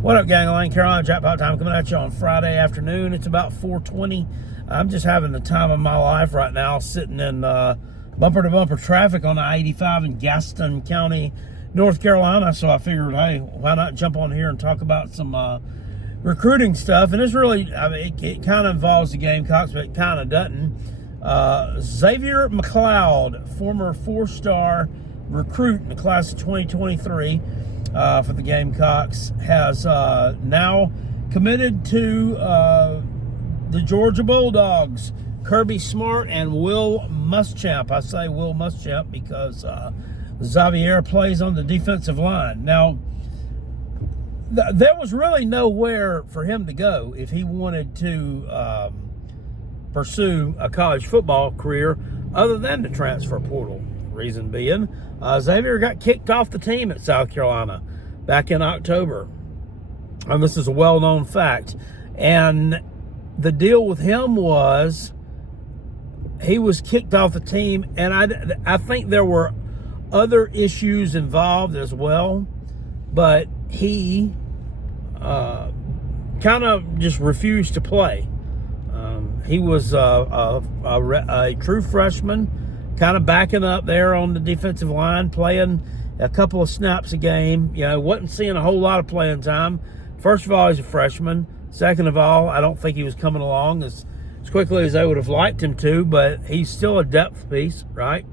What up, gang? Lane Carolina Jackpot Time coming at you on Friday afternoon. It's about 4:20. I'm just having the time of my life right now, sitting in bumper-to-bumper traffic on I-85 in Gaston County, North Carolina. So I figured, hey, why not jump on here and talk about some recruiting stuff? And it's really, it kind of involves the Gamecocks, but it kind of doesn't. Xavier McLeod, former four-star recruit in the class of 2023, for the Gamecocks, has now committed to the Georgia Bulldogs. Kirby Smart and Will Muschamp. I say Will Muschamp because Xavier plays on the defensive line. Now, there was really nowhere for him to go if he wanted to pursue a college football career other than the transfer portal. Reason being, Xavier got kicked off the team at South Carolina back in October. And this is a well-known fact. And the deal with him was he was kicked off the team, and I think there were other issues involved as well, but he kind of just refused to play. He was a true freshman, kind of backing up there on the defensive line, playing a couple of snaps a game. You know, wasn't seeing a whole lot of playing time. First of all, he's a freshman. Second of all, I don't think he was coming along as quickly as they would have liked him to, but he's still a depth piece, right?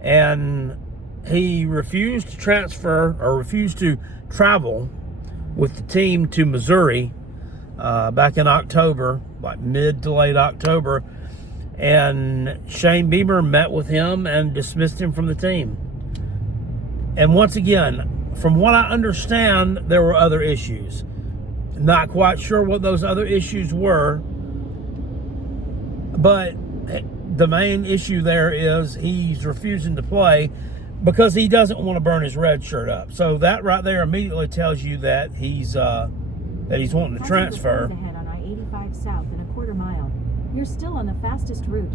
And he refused to transfer or refused to travel with the team to Missouri back in October, like mid to late October. And Shane Beamer met with him and dismissed him from the team. And once again, from what I understand, there were other issues. Not quite sure what those other issues were, but the main issue there is he's refusing to play because he doesn't want to burn his red shirt up. So that right there immediately tells you that he's wanting to transfer. Ahead on I-85 south in a quarter mile. You're still on the fastest route.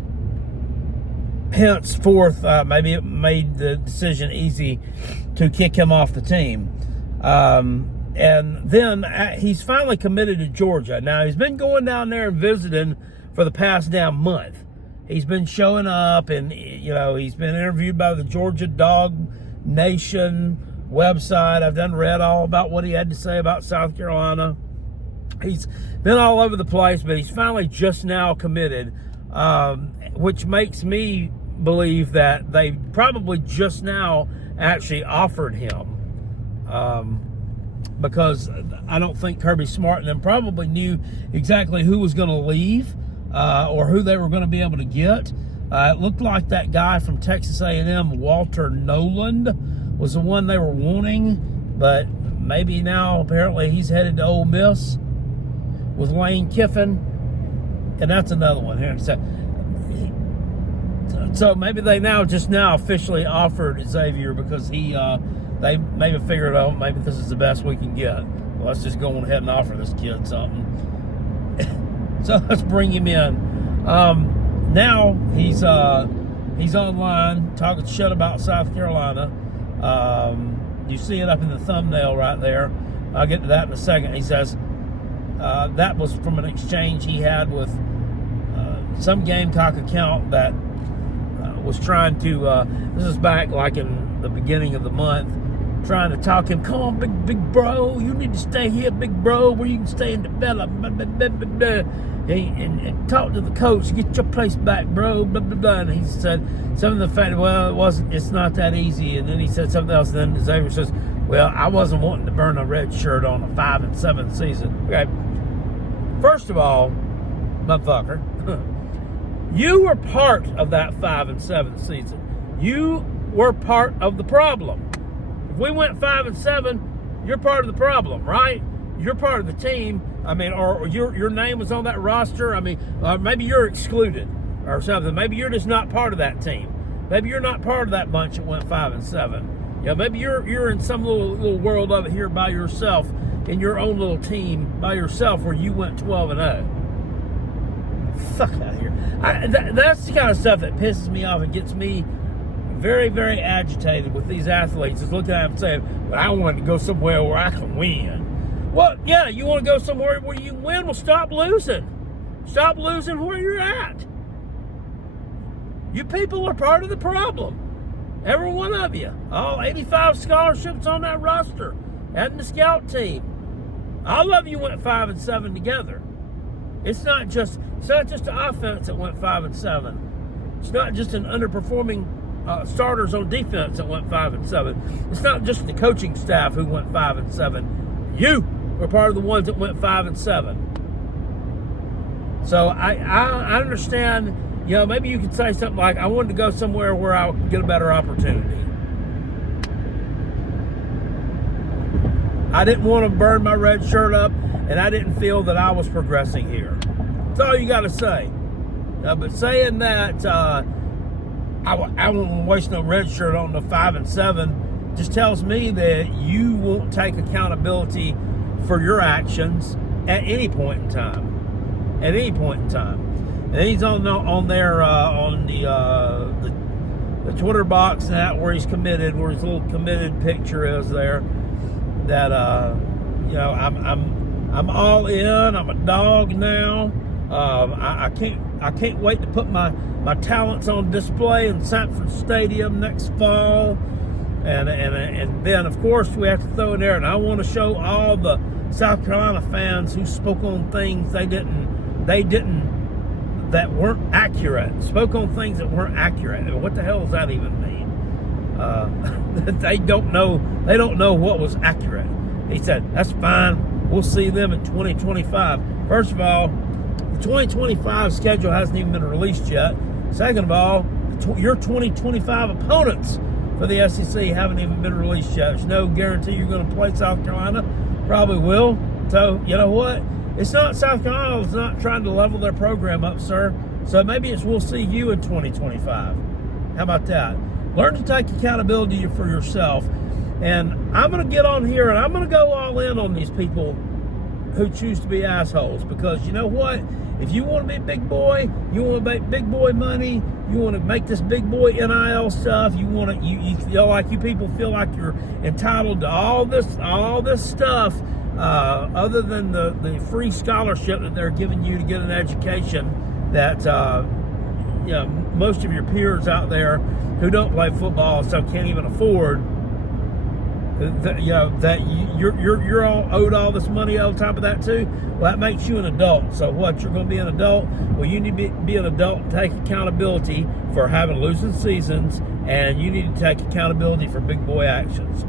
Henceforth, maybe it made the decision easy to kick him off the team. And then he's finally committed to Georgia. Now, he's been going down there and visiting for the past damn month. He's been showing up, and, you know, he's been interviewed by the Georgia Dog Nation website. I've read all about what he had to say about South Carolina. He's been all over the place, but he's finally just now committed, which makes me believe that they probably just now actually offered him, because I don't think Kirby Smart and them probably knew exactly who was going to leave or who they were going to be able to get. It looked like that guy from Texas A&M, Walter Noland, was the one they were wanting, but maybe now apparently he's headed to Ole Miss with Lane Kiffin, and that's another one here. So maybe they just now officially offered Xavier because they maybe figured out maybe this is the best we can get. Well, let's just go on ahead and offer this kid something. So let's bring him in. Now he's online talking shit about South Carolina. You see it up in the thumbnail right there. I'll get to that in a second. He says that was from an exchange he had with some Gamecock account that was trying to, this is back like in the beginning of the month, trying to talk him, come on, big bro, you need to stay here, big bro, where you can stay and develop, and talk to the coach, get your place back, bro, blah, blah, blah. And he said something to the fact, well, it's not that easy. And then he said something else, and then Xavier says, well, I wasn't wanting to burn a red shirt on a 5-7 season. Okay, first of all, motherfucker, you were part of that 5-7 season. You were part of the problem. If we went 5-7, you're part of the problem, right? You're part of the team. I mean, or your name was on that roster. I mean, maybe you're excluded or something. Maybe you're just not part of that team. Maybe you're not part of that bunch that went 5-7. Yeah, maybe you're in some little world of it here by yourself, in your own little team by yourself, where you went 12-0. Fuck out of here. That's the kind of stuff that pisses me off and gets me very, very agitated with these athletes, is looking at them saying, well, I want to go somewhere where I can win. Well, yeah, you want to go somewhere where you win? Well, stop losing. Stop losing where you're at. You people are part of the problem. Every one of you. All 85 scholarships on that roster and the scout team. All of you went 5 and 7 together. It's not just the offense that went 5 and 7. It's not just an underperforming starters on defense that went 5 and 7. It's not just the coaching staff who went 5 and 7. You were part of the ones that went 5 and 7. So I understand. You know, maybe you could say something like, I wanted to go somewhere where I would get a better opportunity. I didn't want to burn my red shirt up, and I didn't feel that I was progressing here. That's all you got to say. But saying that I won't waste no red shirt on the 5 and 7 just tells me that you won't take accountability for your actions at any point in time. At any point in time. And he's on there on the Twitter box and that where he's committed, where his little committed picture is there. That you know, I'm all in. I'm a dog now. I can't wait to put my talents on display in Sanford Stadium next fall. And then of course we have to throw in there, and I want to show all the South Carolina fans who spoke on things they didn't. That weren't accurate. Spoke on things that weren't accurate. And what the hell does that even mean? They don't know what was accurate. He said, that's fine. We'll see them in 2025. First of all, the 2025 schedule hasn't even been released yet. Second of all, your 2025 opponents for the SEC haven't even been released yet. There's no guarantee you're going to play South Carolina. Probably will. So, you know what? It's not South Carolina is not trying to level their program up, sir. So maybe it's we'll see you in 2025. How about that? Learn to take accountability for yourself. And I'm going to get on here and I'm going to go all in on these people who choose to be assholes. Because you know what? If you want to be a big boy, you want to make big boy money, you want to make this big boy NIL stuff, you feel like you people feel like you're entitled to all this stuff. Other than the free scholarship that they're giving you to get an education that you know, most of your peers out there who don't play football so can't even afford, you know, that you're all owed all this money on top of that too. Well, that makes you an adult. So what, you're going to be an adult? Well, you need to be an adult and take accountability for having losing seasons, and you need to take accountability for big boy actions.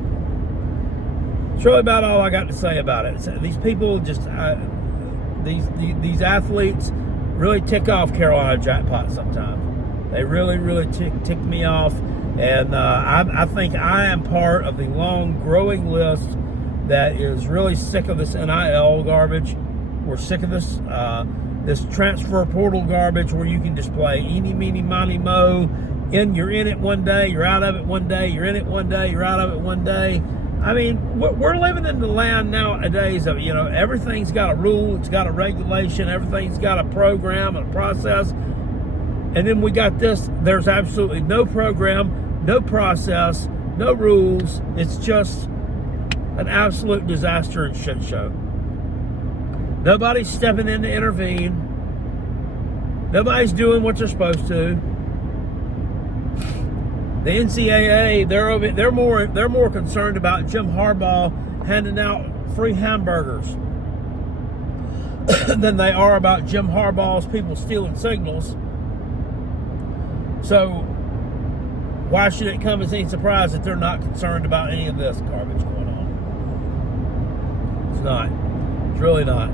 It's really about all I got to say about it. These people just, these athletes really tick off Carolina Jackpot sometimes. They really, really tick me off. And I think I am part of the long growing list that is really sick of this NIL garbage. We're sick of this transfer portal garbage where you can just play eeny, meeny, miny, mo. You're in it one day, you're out of it one day, you're in it one day, you're out of it one day. I mean, we're living in the land nowadays of, you know, everything's got a rule, it's got a regulation, everything's got a program and a process. And then we got this, there's absolutely no program, no process, no rules. It's just an absolute disaster and shit show. Nobody's stepping in to intervene. Nobody's doing what they're supposed to. The NCAA, they're more concerned about Jim Harbaugh handing out free hamburgers than they are about Jim Harbaugh's people stealing signals. So why should it come as any surprise that they're not concerned about any of this garbage going on? It's not. It's really not.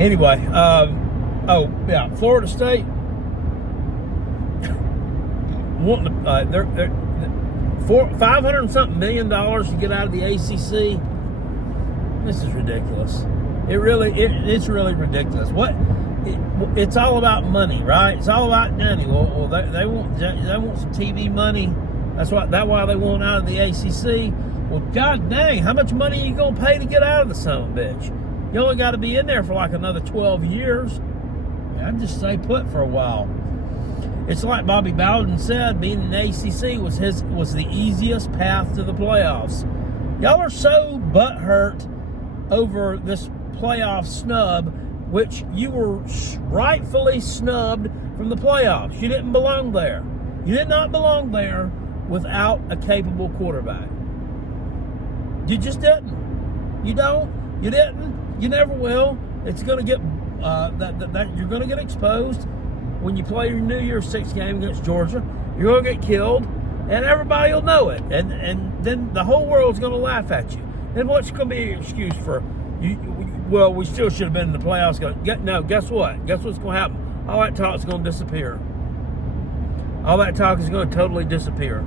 Anyway, oh yeah, Florida State. Wanting to, they're $500 and something million to get out of the ACC. This is ridiculous. It's really ridiculous. It's all about money, right? It's all about money. Well, they want some TV money. That's why they want out of the ACC. Well, god dang, how much money are you gonna pay to get out of the son of a bitch? You only got to be in there for like another 12 years. I'd just stay put for a while. It's like Bobby Bowden said, being in the ACC was the easiest path to the playoffs. Y'all are so butthurt over this playoff snub, which you were rightfully snubbed from the playoffs. You didn't belong there. You did not belong there without a capable quarterback. You just didn't. You don't. You didn't. You never will. It's going to get you're going to get exposed when you play your New Year's Six game against Georgia. You're going to get killed, and everybody will know it, and then the whole world's going to laugh at you. And what's going to be your excuse for you? Well, we still should have been in the playoffs. No, guess what? Guess what's going to happen? All that talk is going to disappear. All that talk is going to totally disappear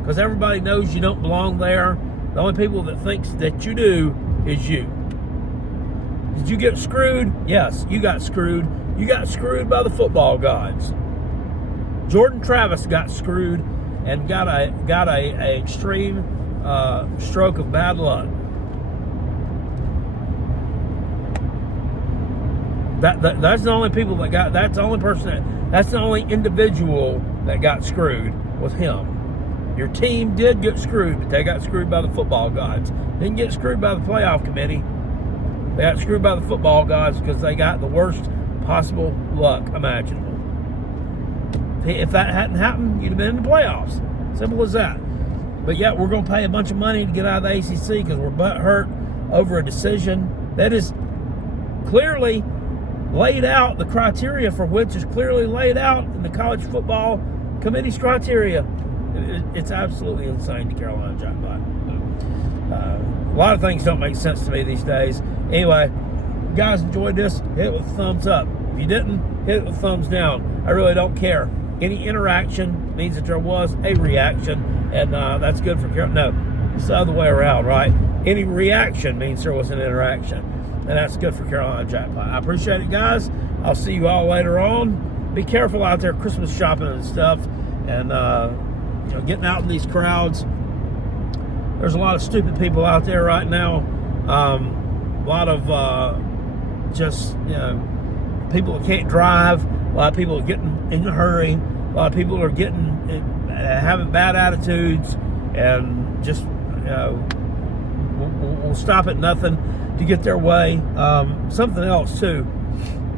because everybody knows you don't belong there. The only people that thinks that you do is you. Did you get screwed? Yes, you got screwed. You got screwed by the football gods. Jordan Travis got screwed and got a extreme stroke of bad luck. That's the only people that got. That's the only person. That's the only individual that got screwed was him. Your team did get screwed, but they got screwed by the football gods. Didn't get screwed by the playoff committee. They got screwed by the football gods because they got the worst possible luck imaginable. If that hadn't happened, you'd have been in the playoffs. Simple as that. But yet we're going to pay a bunch of money to get out of the ACC because we're butthurt over a decision that is clearly laid out, the criteria for which is clearly laid out in the college football committee's criteria. It's absolutely insane to Carolina Jackpot. A lot of things don't make sense to me these days. Anyway, if you guys enjoyed this, hit it with a thumbs up. If you didn't, hit it with a thumbs down. I really don't care. Any interaction means that there was a reaction, and that's good for Carolina. No, it's the other way around, right? Any reaction means there was an interaction, and that's good for Carolina Jackpot. I appreciate it, guys. I'll see you all later on. Be careful out there Christmas shopping and stuff, and getting out in these crowds. There's a lot of stupid people out there right now. A lot of people that can't drive. A lot of people are getting in a hurry. A lot of people are having bad attitudes, and just will stop at nothing to get their way. Something else too,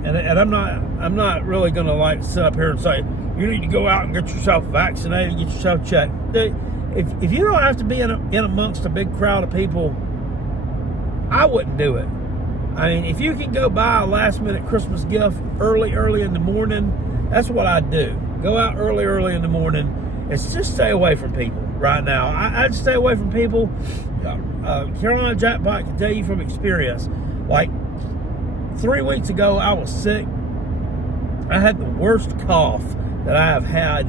and I'm not really going to sit up here and say you need to go out and get yourself vaccinated, get yourself checked. If you don't have to be in amongst a big crowd of people, I wouldn't do it. I mean, if you can go buy a last-minute Christmas gift early in the morning, that's what I'd do. Go out early in the morning. It's just stay away from people right now. I'd stay away from people. Carolina Jackpot can tell you from experience. Like 3 weeks ago, I was sick. I had the worst cough that I have had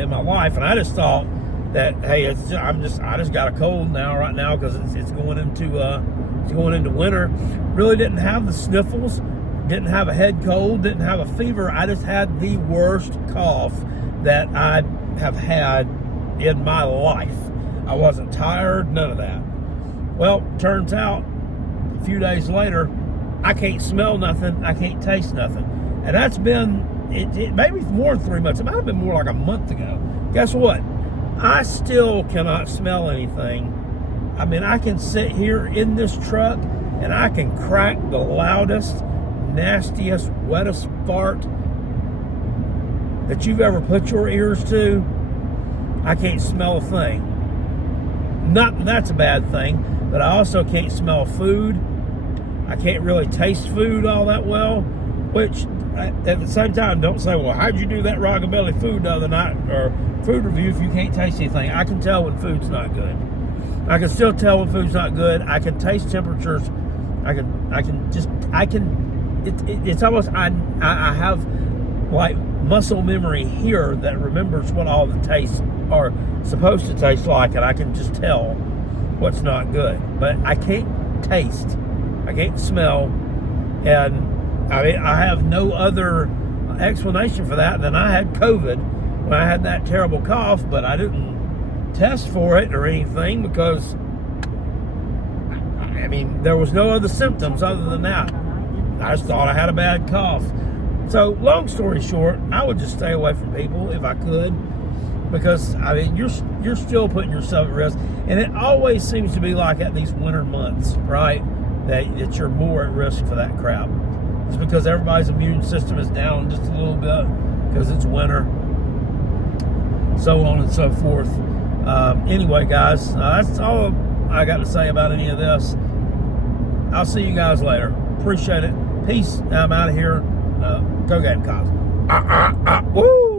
in my life, and I just thought that, hey, I just got a cold right now because it's going into winter. Really didn't have the sniffles, didn't have a head cold, didn't have a fever. I just had the worst cough that I have had in my life. I wasn't tired, none of that. Well, turns out a few days later, I can't smell nothing, I can't taste nothing. And that's been, it maybe more than 3 months. It might have been more like a month ago. Guess what? I still cannot smell anything. I mean, I can sit here in this truck and I can crack the loudest, nastiest, wettest fart that you've ever put your ears to. I can't smell a thing. Not that that's a bad thing, but I also can't smell food. I can't really taste food all that well, which at the same time, don't say, well, how'd you do that Rockabilly food the other night or food review if you can't taste anything? I can tell when food's not good. I can still tell when food's not good. I can taste temperatures. It's almost, I have like muscle memory here that remembers what all the tastes are supposed to taste like, and I can just tell what's not good. But I can't taste. I can't smell. And I mean, I have no other explanation for that than I had COVID when I had that terrible cough, but I didn't test for it or anything because, I mean, there was no other symptoms other than that. I just thought I had a bad cough. So, long story short, I would just stay away from people if I could, because, I mean, you're still putting yourself at risk. And it always seems to be like at these winter months, right? that you're more at risk for that crap. It's because everybody's immune system is down just a little bit because it's winter, so on and so forth. Anyway, guys, that's all I got to say about any of this. I'll see you guys later. Appreciate it. Peace. I'm out of here. Go Gamecocks. Woo!